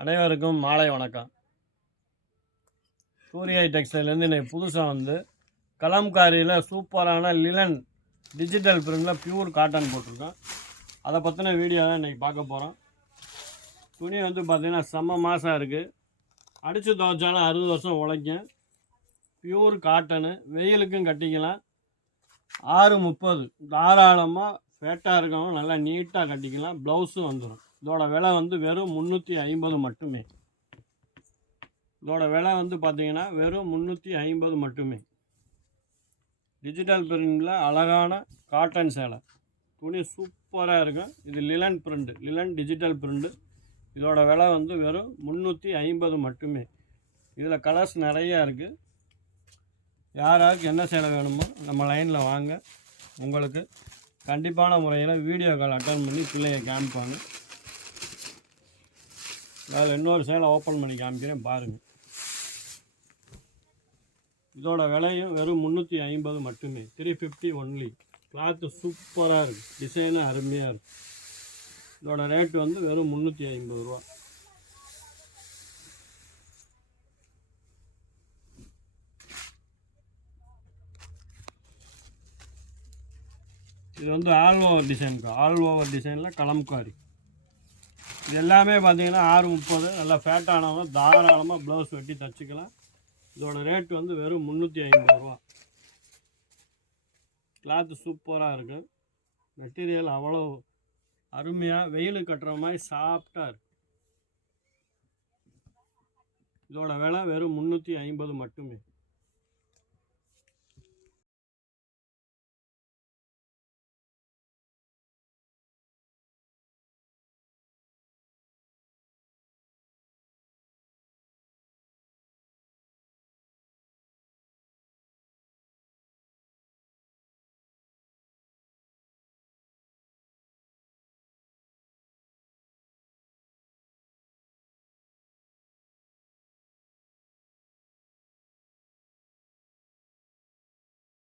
அனைவருக்கும் மாலை வணக்கம். சூர்யா டெக்ஸ்டைலேருந்து இன்றைக்கி புதுசாக கலம்காரியில் சூப்பரான லினன் டிஜிட்டல் பிரிண்டில் பியூர் காட்டன் போட்டிருக்கோம். அதை பற்றின வீடியோ தான் இன்றைக்கி பார்க்க போகிறோம். துணி பார்த்திங்கன்னா செம்ம மாதம் இருக்குது. அடித்து துவைச்சாலும் 60 வருஷம் உழைக்கும். பியூர் காட்டனு, வெயிலுக்கும் கட்டிக்கலாம். 6:30 தாராளமாக ஃபேட்டாக இருக்கவங்க நல்லா நீட்டாக கட்டிக்கலாம். ப்ளவுஸும் வந்துடும். இதோட விலை வெறும் 350 மட்டுமே. இதோட விலை பார்த்தீங்கன்னா வெறும் 350 மட்டுமே. டிஜிட்டல் பிரிண்டில் அழகான காட்டன் சேலை, துணி சூப்பராக இருக்கும். இது லிலன் பிரிண்டு, லிலன் டிஜிட்டல் பிரிண்டு. இதோட விலை வெறும் 350 மட்டுமே. இதில் கலர்ஸ் நிறையா இருக்குது. யாராருக்கு என்ன சேலை வேணுமோ நம்ம லைனில் வாங்க. உங்களுக்கு கண்டிப்பான முறையில் வீடியோ கால் அட்டன் பண்ணி பிள்ளைங்க காமிப்பாங்க. அதில் இன்னொரு சேலை ஓப்பன் பண்ணி காமிக்கிறேன் பாருங்கள். இதோட விலையும் வெறும் 350 மட்டுமே. 350 ஒன்லி. கிளாத்து சூப்பராக இருக்குது, டிசைனும் அருமையாக இருக்குது. இதோட ரேட்டு வெறும் 350 ரூபா. இது ஆல் ஓவர் டிசைனுக்கு, ஆல் ஓவர் டிசைனில் கலம்காரி. இது எல்லாமே பார்த்தீங்கன்னா 6:30. நல்லா ஃபேட்டானவங்க தாராளமாக ப்ளவுஸ் வெட்டி தச்சுக்கலாம். இதோட ரேட் வெறும் 350 ரூபா. கிளாத்து சூப்பராக இருக்குது. மெட்டீரியல் அவ்வளோ அருமையாக வெயிலுக்கு கட்டுற மாதிரி சாஃப்டாக இருக்குது. இதோட விலை வெறும் 350 மட்டுமே.